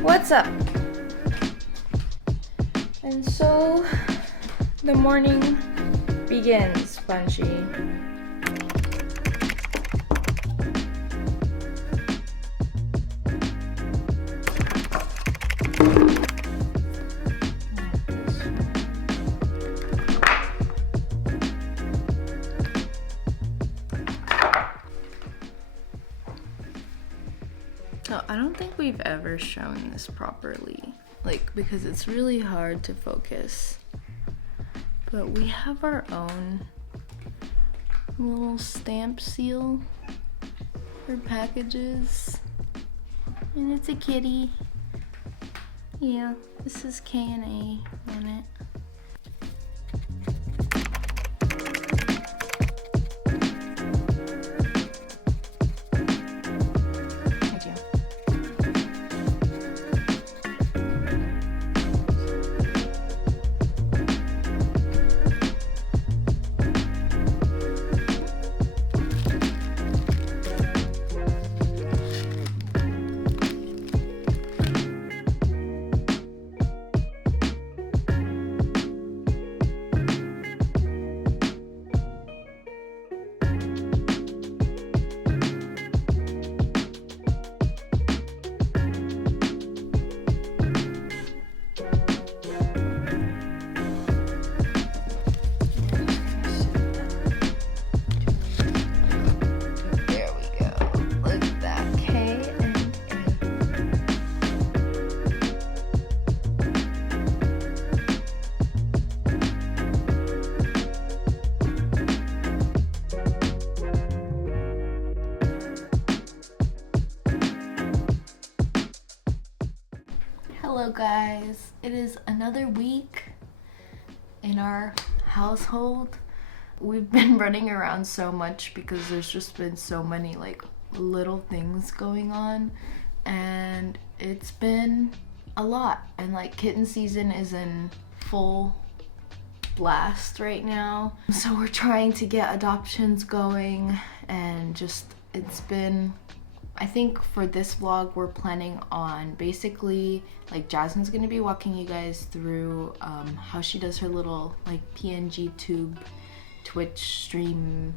What's up? And so the morning begins, Bunchy. So I don't think we've ever shown this properly, like, because it's really hard to focus. But we have our own little stamp seal for packages. And it's a kitty. Yeah, this is K&A on it. Hello guys, it is another week in our household. We've been running around so much because there's just been so many like little things going on, and it's been a lot. And like kitten season is in full blast right now, so we're trying to get adoptions going, and just it's been, I think for this vlog we're planning on basically like Jasmine's gonna be walking you guys through how she does her little like pngtube Twitch stream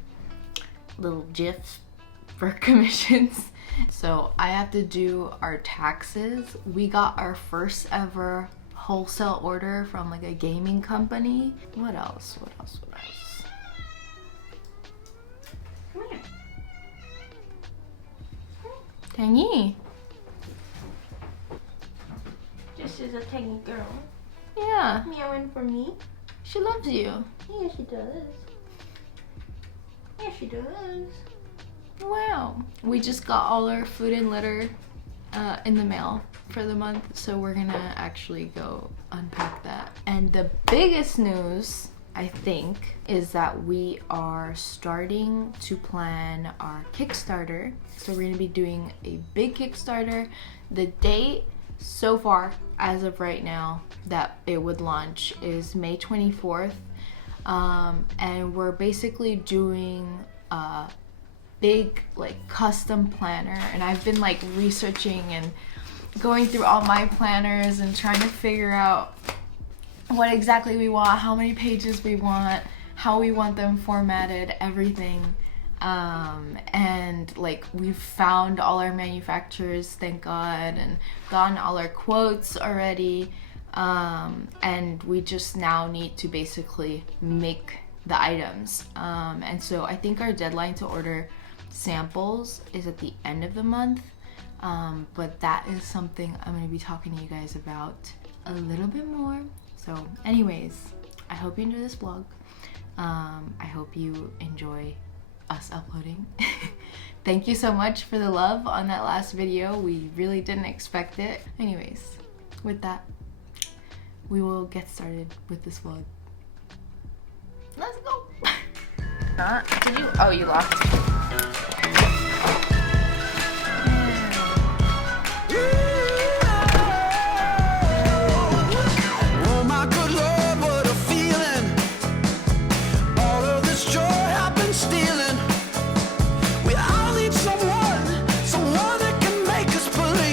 little gifs for commissions. So I have to do our taxes. We got our first ever wholesale order from like a gaming company. What else? Come here. Tangy. This is a tiny girl. Yeah. Meowing for me. She loves you. Yeah, she does. Yeah, she does. Wow. We just got all our food and litter in the mail for the month, so we're gonna actually go unpack that. And the biggest news, I think, is that we are starting to plan our Kickstarter. So we're gonna be doing a big Kickstarter. The date so far, as of right now, that it would launch is May 24th. And we're basically doing a big like custom planner, and I've been like researching and going through all my planners and trying to figure out what exactly we want, how many pages we want, how we want them formatted, everything. And like we've found all our manufacturers, thank God, and gotten all our quotes already. And we just now need to basically make the items. And so I think our deadline to order samples is at the end of the month. But that is something I'm gonna be talking to you guys about a little bit more. So anyways, I hope you enjoy this vlog. I hope you enjoy us uploading. Thank you so much for the love on that last video. We really didn't expect it. Anyways, with that, we will get started with this vlog. Let's go. Did you? Oh, you locked. Someone that can make us believe.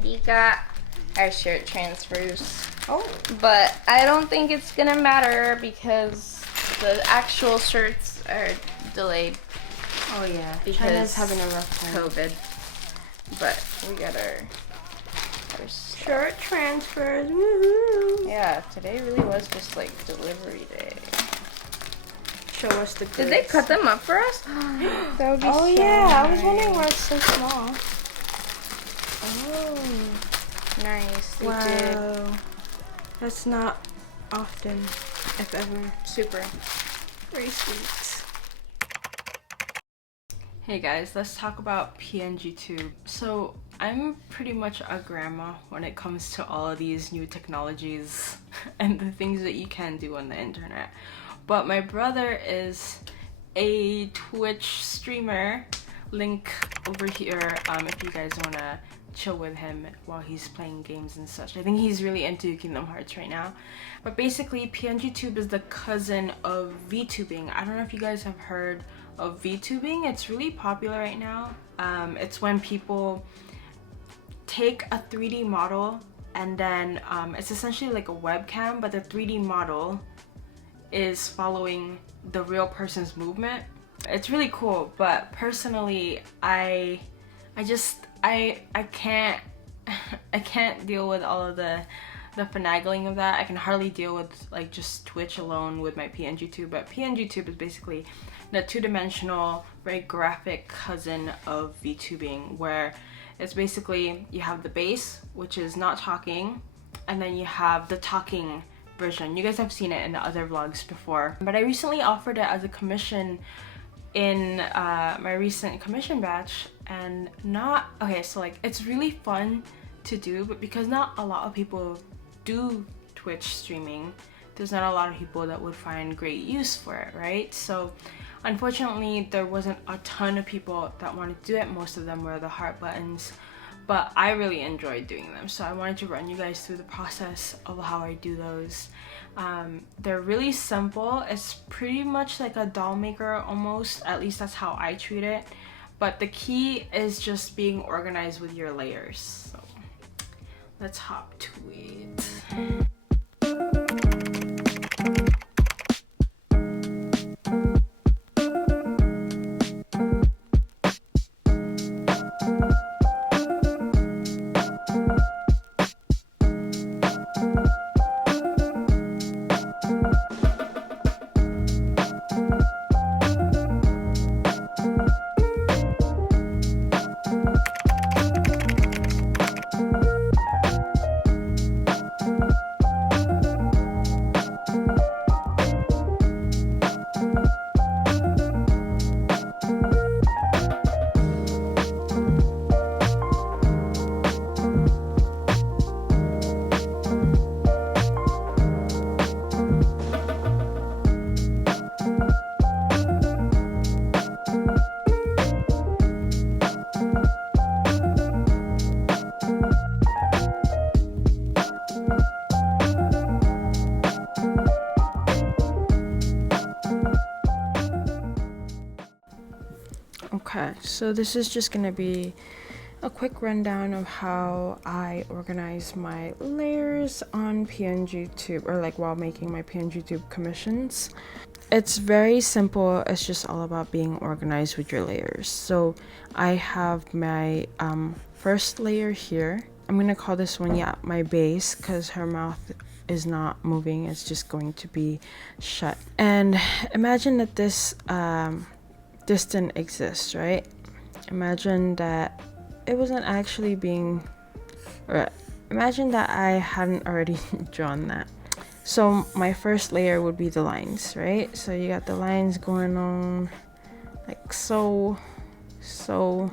already got our shirt transfers. Oh. But I don't think it's gonna matter because the actual shirts are delayed. Oh yeah. Because China's having a rough time. COVID. But we got our stuff. Shirt transfers. Woohoo! Yeah, today really was just like delivery day. Show us the goods. Did they cut them up for us? That would be Oh so yeah, I was nice. wondering why it's so small. Oh, nice. They Wow. did. That's not often, if ever. Super. Very sweet. Hey guys, let's talk about pngtube. So I'm pretty much a grandma when it comes to all of these new technologies and the things that you can do on the internet. But my brother is a Twitch streamer. Link over here if you guys want to chill with him while he's playing games and such. I think he's really into Kingdom Hearts right now. But basically, pngtube is the cousin of VTubing. I don't know if you guys have heard of VTubing. It's really popular right now. It's when people take a 3D model and then it's essentially like a webcam, but the 3D model is following the real person's movement. It's really cool, but personally I can't I can't deal with all of the finagling of that. I can hardly deal with like just Twitch alone with my pngtube. But pngtube is basically the two-dimensional, very graphic cousin of VTubing, where it's basically you have the base, which is not talking, and then you have the talking version. You guys have seen it in the other vlogs before, but I recently offered it as a commission in my recent commission batch, and so like it's really fun to do, but because not a lot of people do Twitch streaming, there's not a lot of people that would find great use for it, right? So unfortunately there wasn't a ton of people that wanted to do it. Most of them were the heart buttons, but I really enjoyed doing them, so I wanted to run you guys through the process of how I do those. They're really simple. It's pretty much like a doll maker almost, at least that's how I treat it, but the key is just being organized with your layers. So let's hop to it. Okay, so this is just gonna be a quick rundown of how I organize my layers on pngtube, or like while making my pngtube commissions. It's very simple. It's just all about being organized with your layers. So I have my first layer here. I'm gonna call this one my base, because her mouth is not moving, it's just going to be shut. And imagine that this didn't exist, right? Imagine that it wasn't actually being, or imagine that I hadn't already drawn that. So my first layer would be the lines, right? So you got the lines going on like so. So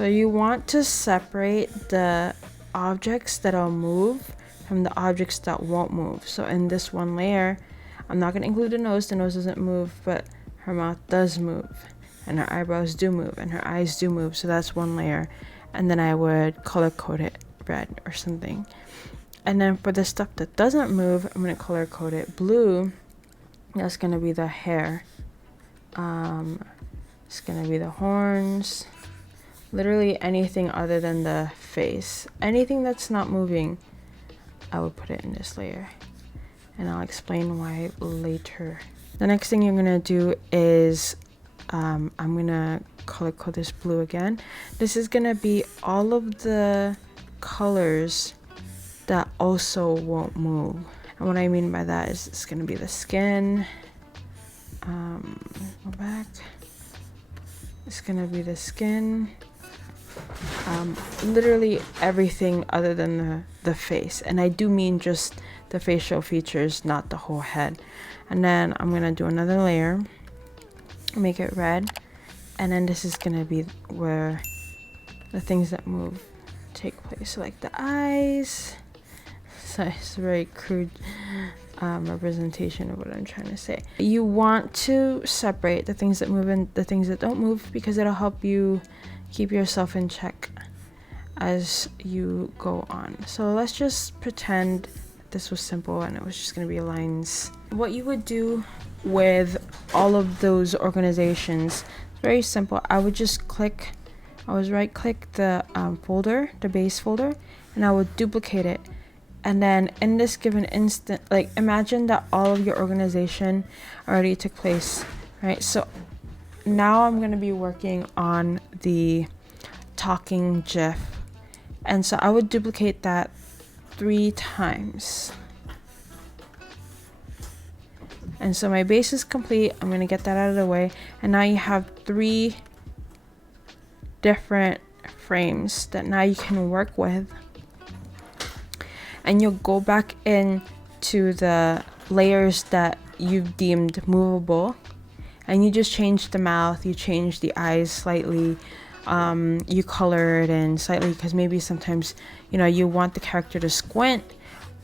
you want to separate the objects that'll move from the objects that won't move. So in this one layer, I'm not going to include the nose doesn't move, but her mouth does move, and her eyebrows do move, and her eyes do move. So that's one layer. And then I would color code it red or something. And then for the stuff that doesn't move, I'm going to color code it blue. That's going to be the hair. It's going to be the horns. Literally anything other than the face. Anything that's not moving, I would put it in this layer. And I'll explain why later. The next thing you're gonna do is, I'm gonna color code this blue again. This is gonna be all of the colors that also won't move. And what I mean by that is it's gonna be the skin. Go back. It's gonna be the skin. Literally everything other than the face. And I do mean just the facial features, not the whole head. And then I'm gonna do another layer, make it red, and then this is gonna be where the things that move take place. So like the eyes. So it's a very crude representation of what I'm trying to say. You want to separate the things that move and the things that don't move, because it'll help you keep yourself in check as you go on. So let's just pretend this was simple and it was just going to be lines. What you would do with all of those organizations, very simple. I would just right click the folder, the base folder, and I would duplicate it. And then in this given instant, like imagine that all of your organization already took place, right? So now I'm going to be working on the talking GIF. And so I would duplicate that 3 times. And so my base is complete. I'm going to get that out of the way. And now you have 3 different frames that now you can work with. And you'll go back into the layers that you've deemed movable. And you just change the mouth, you change the eyes slightly, you color it in slightly, because maybe sometimes, you know, you want the character to squint,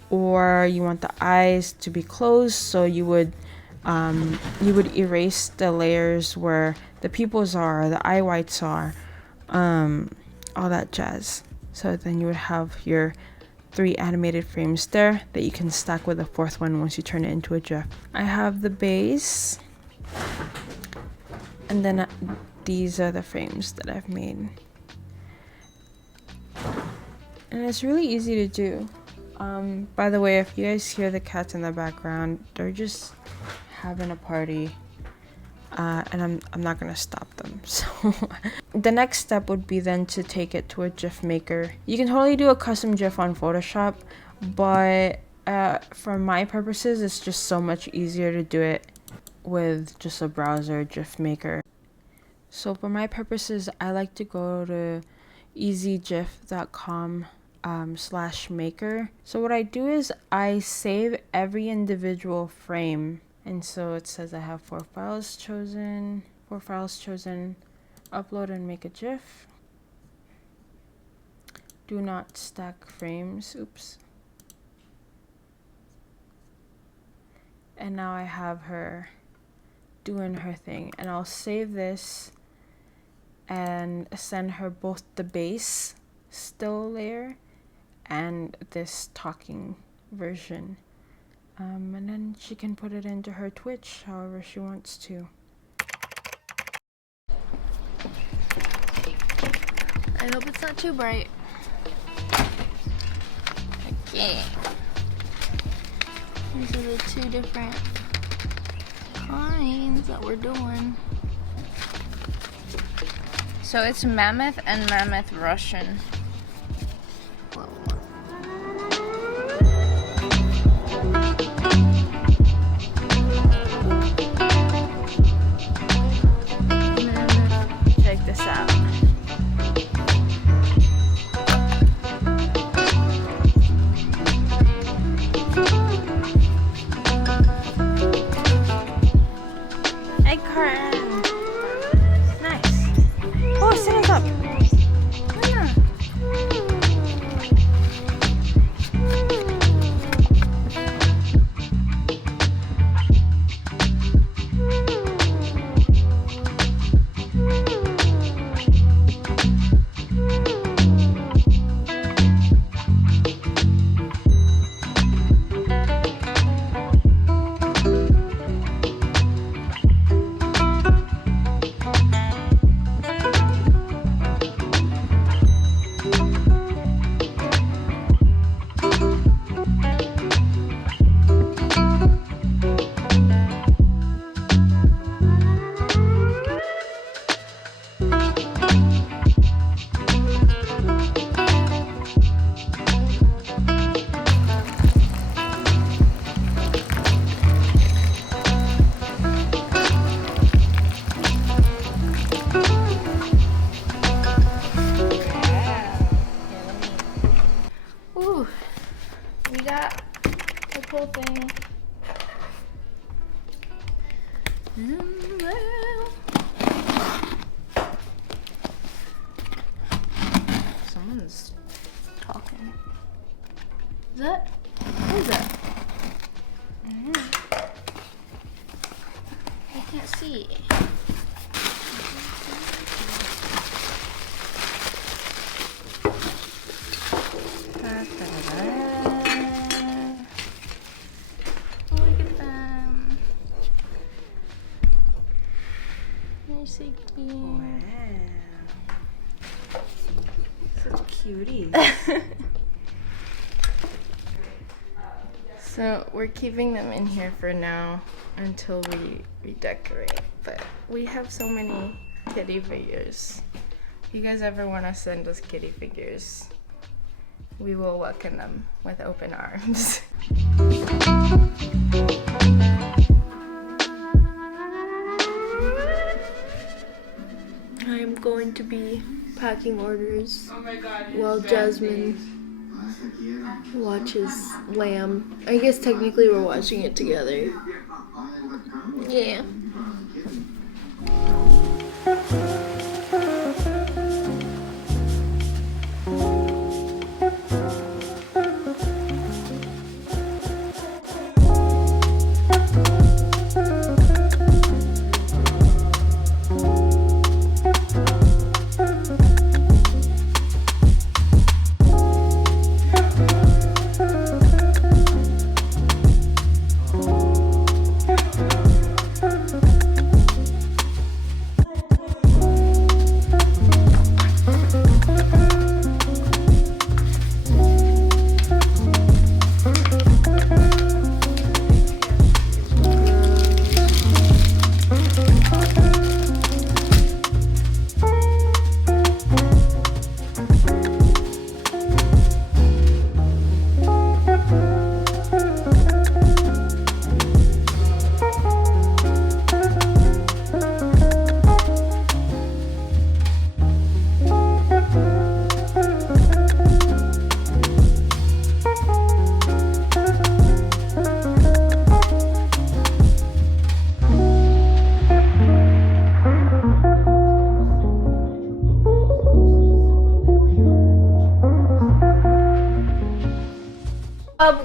or you want the eyes to be closed, so you would erase the layers where the pupils are, the eye whites are, all that jazz. So then you would have your 3 animated frames there that you can stack with a 4th one once you turn it into a GIF. I have the base. And then these are the frames that I've made. And it's really easy to do. By the way, if you guys hear the cats in the background, they're just having a party. And I'm not gonna stop them. So the next step would be then to take it to a GIF maker. You can totally do a custom GIF on Photoshop, but for my purposes, it's just so much easier to do it with just a browser GIF maker. So for my purposes, I like to go to easygif.com/maker. So what I do is I save every individual frame. And so it says I have 4 files chosen, upload and make a GIF. Do not stack frames, oops. And now I have her doing her thing, and I'll save this and send her both the base still layer and this talking version. And then she can put it into her Twitch however she wants to. I hope it's not too bright. Okay. These are the 2 different kinds that we're doing. So it's Mammoth and Mammoth Russian. Check this out. Hey, Karen. Nice. Oh, stand up. Yeah. Someone's talking. Is that? What is that? I can't see. Look at them. They're so cute. Wow. Such cuties. So we're keeping them in here for now until we decorate. But we have so many kitty figures. If you guys ever want to send us kitty figures, we will welcome them with open arms. I am going to be packing orders while Jasmine watches Lamb. I guess technically we're watching it together. Yeah.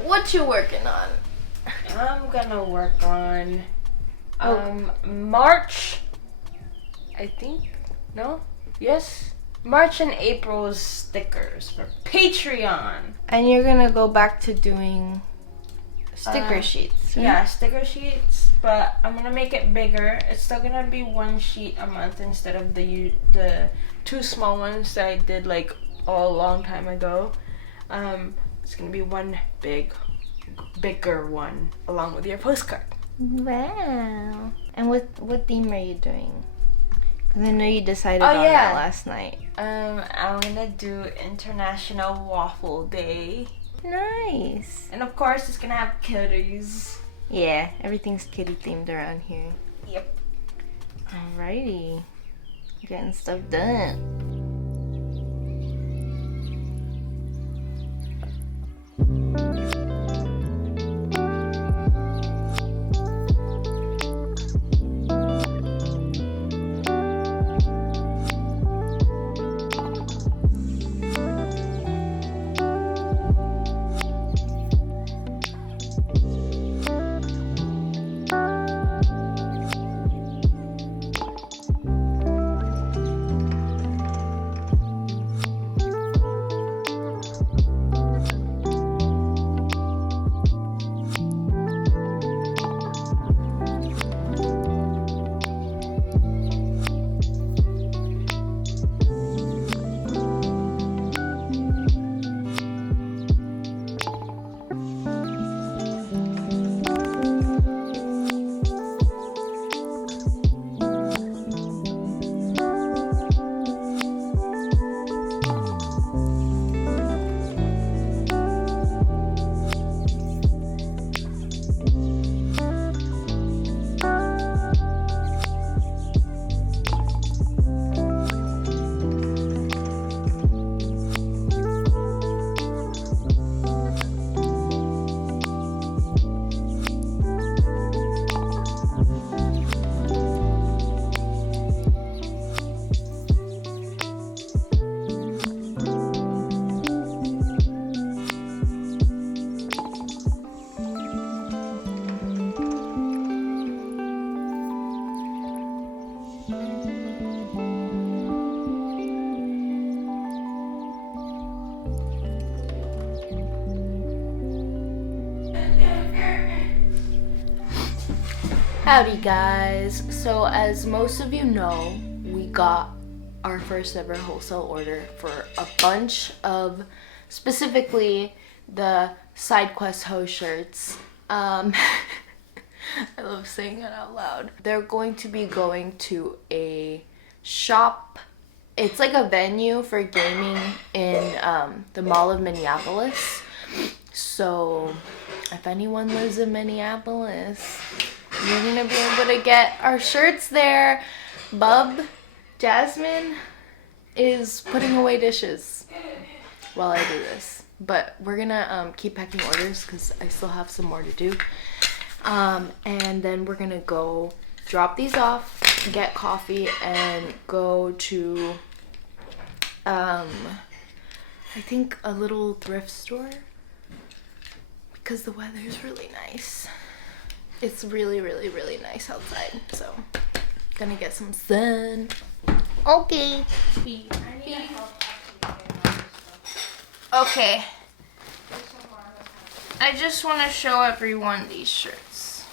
What you working on? I'm gonna work on March, I think. No? Yes? March and April's stickers for Patreon. And you're gonna go back to doing sticker sheets. Right? Yeah, sticker sheets, but I'm gonna make it bigger. It's still gonna be one sheet a month instead of the two small ones that I did like a long time ago. It's gonna be one bigger one along with your postcard. Wow. And what theme are you doing? Because I know you decided on that last night. I'm gonna do International Waffle Day. Nice. And of course it's gonna have kitties. Yeah, everything's kitty themed around here. Yep. Alrighty. Getting stuff done. Howdy guys. So as most of you know, we got our first ever wholesale order for a bunch of, specifically the side quest hoe shirts. I love saying it out loud. They're going to be going to a shop. It's like a venue for gaming in the Mall of Minneapolis. So if anyone lives in Minneapolis, you're gonna be able to get our shirts there. Bub, Jasmine, is putting away dishes while I do this. But we're gonna keep packing orders because I still have some more to do. And then we're gonna go drop these off, get coffee, and go to I think a little thrift store because the weather is really nice. It's really nice outside, so gonna get some sun. Okay. Okay. I just want to show everyone these shirts,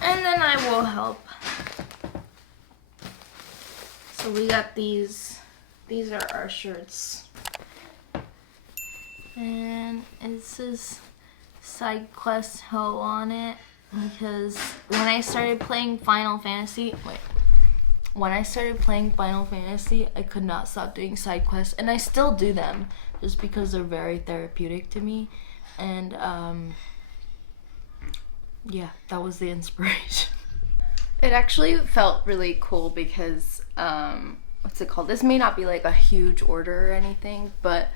and then I will help. So we got these. These are our shirts, and it says Side Quest Hoe on it because when I started playing Final Fantasy, I could not stop doing side quests, and I still do them just because they're very therapeutic to me. And yeah, that was the inspiration. It actually felt really cool because what's it called? This may not be like a huge order or anything, but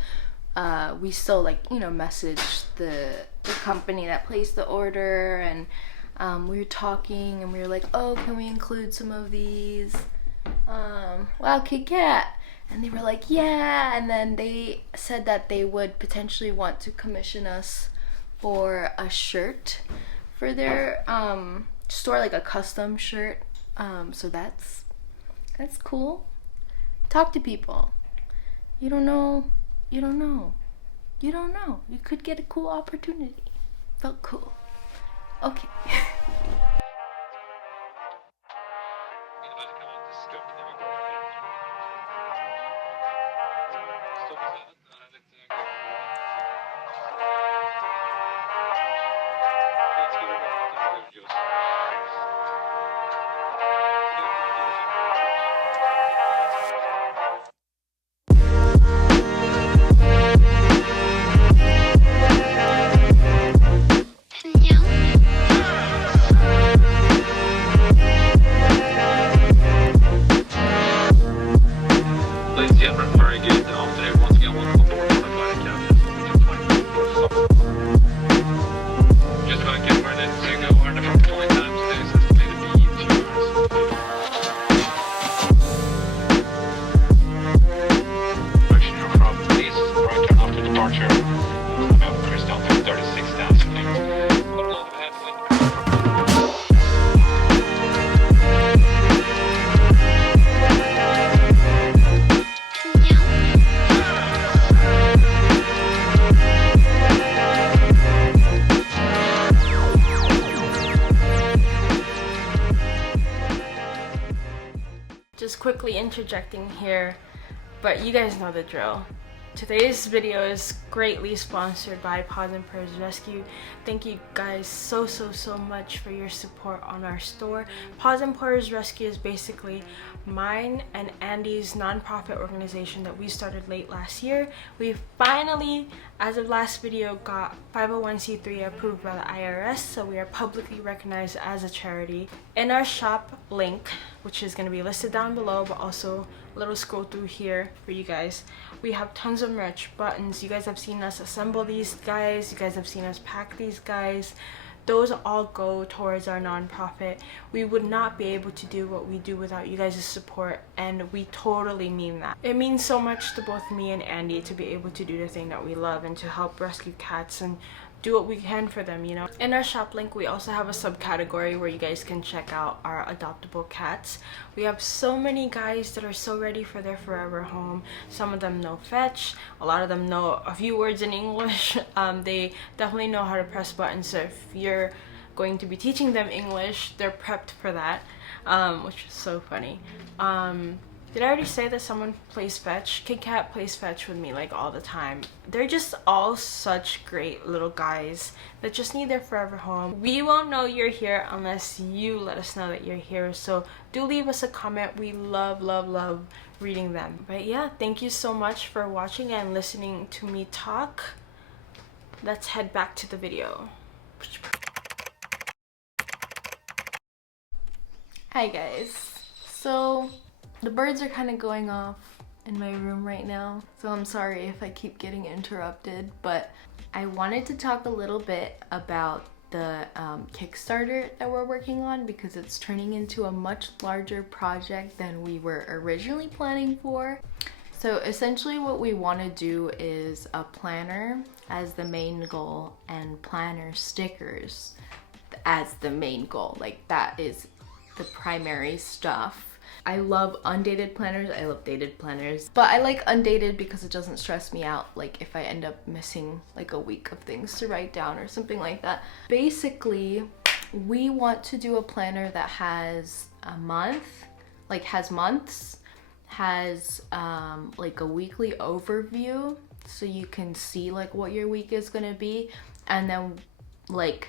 we still messaged the company that placed the order, and we were talking and we were like, oh, can we include some of these? Wow, Kit Kat. And they were like, yeah. And then they said that they would potentially want to commission us for a shirt for their store, like a custom shirt. So that's cool. Talk to people. You don't know. You could get a cool opportunity. Felt cool. Okay. Just quickly interjecting here, but you guys know the drill. Today's video is greatly sponsored by Paws and Prayers Rescue. Thank you guys so much for your support on our store. Paws and Prayers Rescue is basically mine and Andy's nonprofit organization that we started late last year. We finally, as of last video, got 501c3 approved by the IRS, so we are publicly recognized as a charity. In our shop link, which is going to be listed down below, but also a little scroll through here for you guys, we have tons of merch, buttons. You guys have seen us assemble these guys, you guys have seen us pack these guys. Those all go towards our nonprofit. We would not be able to do what we do without you guys' support, and we totally mean that. It means so much to both me and Andy to be able to do the thing that we love and to help rescue cats and do what we can for them, you know. In our shop link, we also have a subcategory where you guys can check out our adoptable cats. We have so many guys that are so ready for their forever home. Some of them know fetch, a lot of them know a few words in English. They definitely know how to press buttons. So if you're going to be teaching them English. They're prepped for that, which is so funny. Did I already say that someone plays fetch? Kit Kat plays fetch with me like all the time. They're just all such great little guys that just need their forever home. We won't know you're here unless you let us know that you're here. So do leave us a comment. We love, love, love reading them. But yeah, thank you so much for watching and listening to me talk. Let's head back to the video. Hi guys. So the birds are kind of going off in my room right now, so I'm sorry if I keep getting interrupted, but I wanted to talk a little bit about the Kickstarter that we're working on because it's turning into a much larger project than we were originally planning for. So essentially what we want to do is a planner as the main goal and planner stickers as the main goal. Like that is the primary stuff. I love undated planners, I love dated planners, but I like undated because it doesn't stress me out like if I end up missing like a week of things to write down or something like that. Basically, we want to do a planner that has a month, like has months, has like a weekly overview so you can see like what your week is gonna be, and then like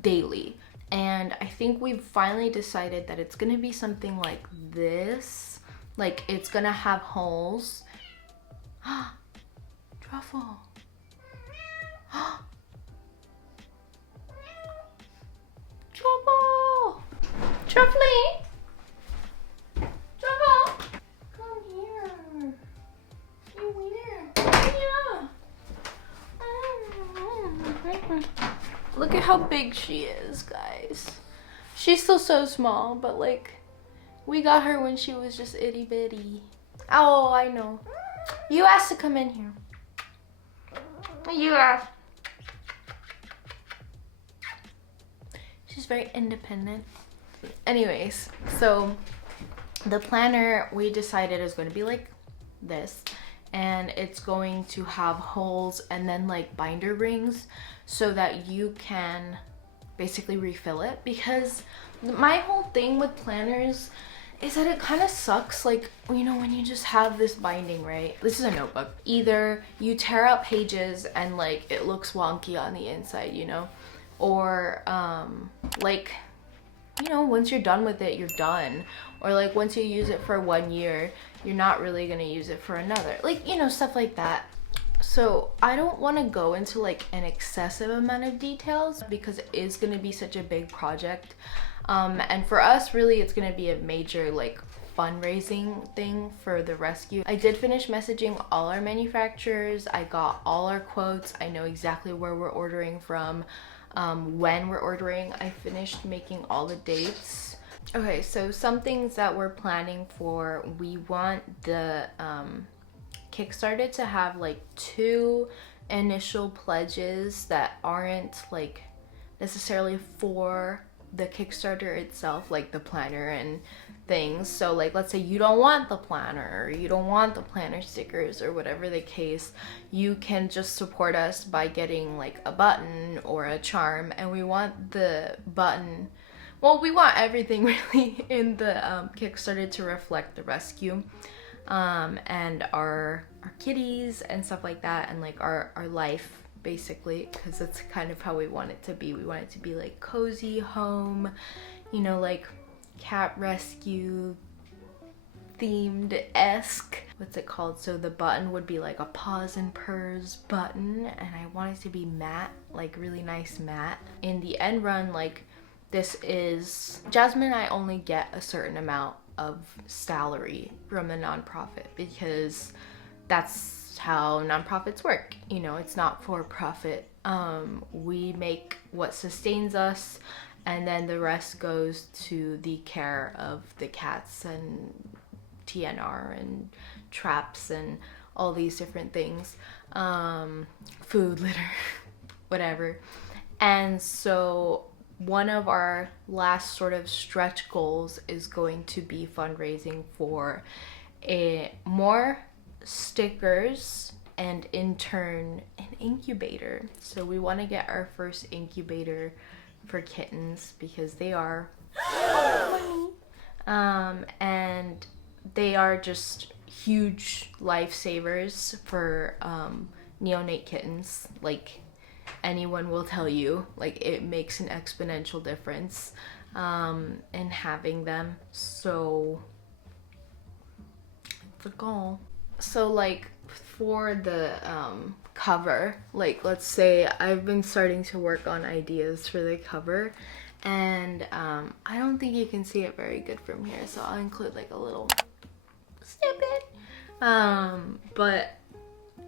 daily. And I think we've finally decided that it's gonna be something like this. Like it's gonna have holes. Truffle. Truffle! Truffly! Truffle! Come here. You wiener. Come here. Look at how big she is, guys. She's still so small, but like, we got her when she was just itty bitty. Oh, I know. You asked to come in here. You asked. She's very independent. Anyways, so the planner we decided is going to be like this, and it's going to have holes and then like binder rings so that you can basically refill it, because my whole thing with planners is that it kind of sucks, like, you know, when you just have this binding, right? This is a notebook. Either you tear out pages and like it looks wonky on the inside, you know, or like, you know, once you're done with it, you're done. Or like once you use it for 1 year, you're not really gonna use it for another, like, you know, stuff like that. So I don't want to go into like an excessive amount of details because it is going to be such a big project, and for us really it's going to be a major like fundraising thing for the rescue. I did finish messaging all our manufacturers. I got all our quotes. I know exactly where we're ordering from, when we're ordering. I finished making all the dates. Okay, so some things that we're planning for, we want the Kickstarter to have like 2 initial pledges that aren't like necessarily for the Kickstarter itself, like the planner and things. So like, let's say you don't want the planner or you don't want the planner stickers or whatever the case, you can just support us by getting like a button or a charm. And we want the button, well, we want everything really in the Kickstarter to reflect the rescue, and our kitties and stuff like that, and like our life basically, because that's kind of how we want it to be. We want it to be like cozy home, you know, like cat rescue themed-esque. What's it called? So the button would be like a paws and purrs button, and I want it to be matte, like really nice matte. In the end run, like, this is, Jasmine and I only get a certain amount of salary from the nonprofit because that's how nonprofits work. You know, it's not for profit. We make what sustains us, and then the rest goes to the care of the cats and TNR and traps and all these different things, food, litter, whatever. And so one of our last sort of stretch goals is going to be fundraising for more stickers and in turn an incubator. So we want to get our first incubator for kittens because they are and they are just huge lifesavers for neonate kittens. Like anyone will tell you, like it makes an exponential difference in having them. So it's a goal. So like for the cover, like let's say I've been starting to work on ideas for the cover, and I don't think you can see it very good from here, so I'll include like a little snippet. But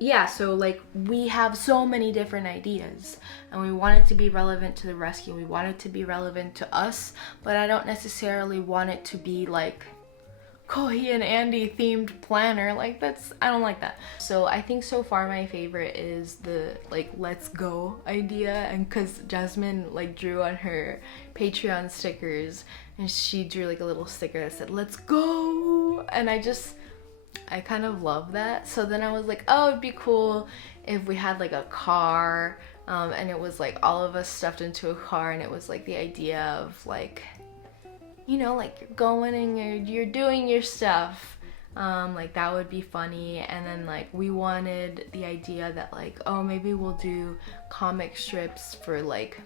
yeah, so like we have so many different ideas and we want it to be relevant to the rescue. We want it to be relevant to us, but I don't necessarily want it to be like KOHI and ANDIE themed planner. Like I don't like that. So I think so far my favorite is the like let's go idea, and cause Jasmine like drew on her Patreon stickers and she drew like a little sticker that said let's go, and I kind of love that. So then I was like, oh, it'd be cool if we had like a car and it was like all of us stuffed into a car, and it was like the idea of like, you know, like you're going and you're doing your stuff. Like that would be funny. And then like we wanted the idea that like, oh, maybe we'll do comic strips for like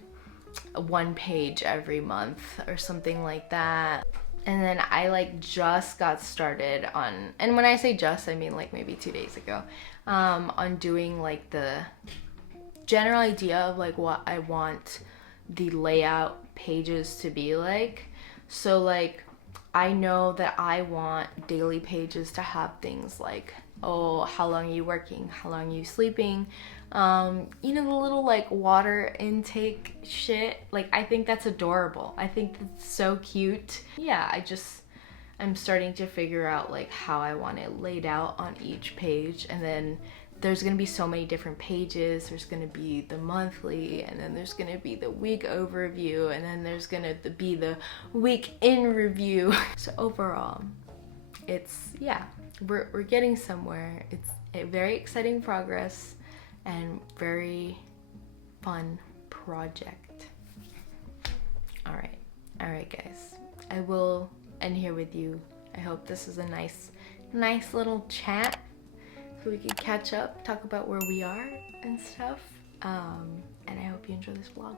one page every month or something like that. And then I like just got started on, and when I say just, I mean like maybe 2 days ago, on doing like the general idea of like what I want the layout pages to be like. So like I know that I want daily pages to have things like, oh, how long are you working? How long are you sleeping? You know, the little like water intake shit. Like I think that's adorable. I think that's so cute. Yeah, I'm starting to figure out like how I want it laid out on each page, and then there's gonna be so many different pages. There's gonna be the monthly, and then there's gonna be the week overview, and then there's gonna be the week in review. So overall, it's, yeah, we're getting somewhere. It's a very exciting progress and very fun project. All right guys, I will end here with you. I hope this is a nice little chat so we could catch up, talk about where we are and stuff. And I hope you enjoy this vlog.